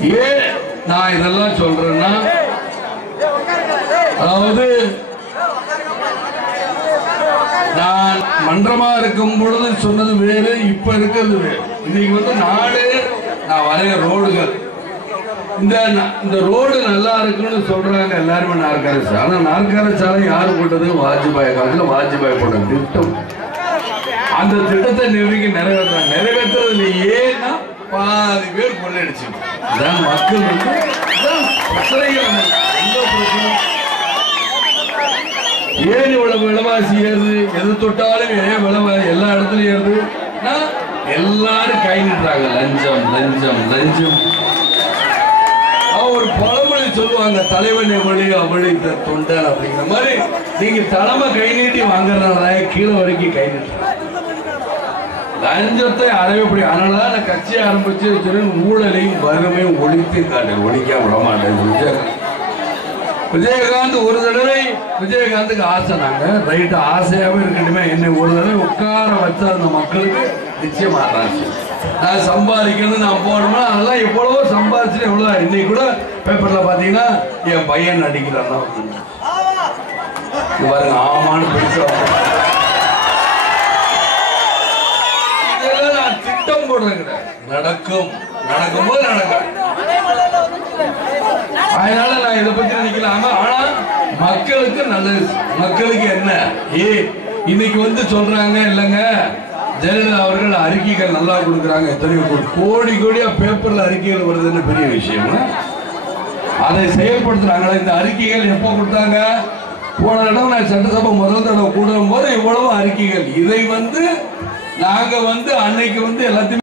ஏன் நான் இதெல்லாம் சொல்றேன்னா, அதாவது நான் மன்றமா இருக்கும் பொழுது சொன்னது வேறு, இப்ப இருக்கிறது வேறு. இன்னைக்கு நாடு நான் வரைய ரோடுகள், இந்த ரோடு நல்லா இருக்குன்னு சொல்றாங்க எல்லாருமே. நாற்காலி சாலை, ஆனா நாற்காலி சாலை யாரு போட்டது? வாஜ்பாய் காலத்துல வாஜ்பாய் போட்ட திட்டம். அந்த திட்டத்தை நிறைவேற்றாங்க. நிறைவேற்றுறதுல ஏன்னா பாதி பேர் கொள்ளையடிச்சு மக்கள் ஏன் இவ்வளவு விலைவாசி ஏறுது? எது தொட்டாலும் ஏன் விலைவாசி எல்லா இடத்துலயும் ஏறுது? எல்லாரும் கை நிட்டுறாங்க. லஞ்சம் லஞ்சம் லஞ்சம். ஒரு பழமொழி சொல்லுவாங்க, தலைவனை மொழி அமளித்த தொண்டன் அப்படிங்கிற மாதிரி. நீங்க தலைமை கை நீட்டி வாங்குறதுனால கீழே வரைக்கும் கை நீட்டுறாங்க. லஞ்சத்தை அறவைப்படி. அதனாலதான் நான் கட்சி ஆரம்பிச்சு ஊழலையும் வறுமையும் ஒழித்து காட்டேன். ஒழிக்காம விட மாட்டேன். விஜயகாந்த் ஒரு தடவை, விஜயகாந்துக்கு ஆசை, நாங்க ரைட்டு ஆசையாவே இருக்கணுமே, என்னை ஒரு தடவை உட்கார வச்சா அந்த மக்களுக்கு நிச்சயமா நான் சம்பாதிக்கணும், நான் போனோம்னா அதெல்லாம் எவ்வளவோ சம்பாதிச்சு எவ்வளவு. இன்னைக்கு கூட பேப்பர்ல பாத்தீங்கன்னா என் பையன் நடிக்கிறான் பாருங்க, ஆமான்னு பெருசா இதெல்லாம் நான் திட்டம் போடுறேன். நடக்கும், நடக்கும்போது நடக்கும். அதனால நான் இதை பத்தி நினைக்கலாம. ஆனா மக்களுக்கு நல்லது. மக்களுக்கு என்ன இன்னைக்கு சொல்றாங்க இல்லங்க, ஜெயலலிதா அவர்கள் அறிக்கைகள் நல்லா கொடுக்குறாங்க. எத்தனையோ கோடி கோடியா பேப்பர்ல அறிக்கைகள் வருதுன்னு பெரிய விஷயம். அதை செயல்படுத்துறாங்களா? இந்த அறிக்கைகள் எப்ப கொடுத்தாங்க? போன தடவை நான் சட்டசபை முதல் தடவை கூடும் போது இவ்வளவு அறிக்கைகள். இதை நாங்க அன்னைக்கு எல்லாத்தையும்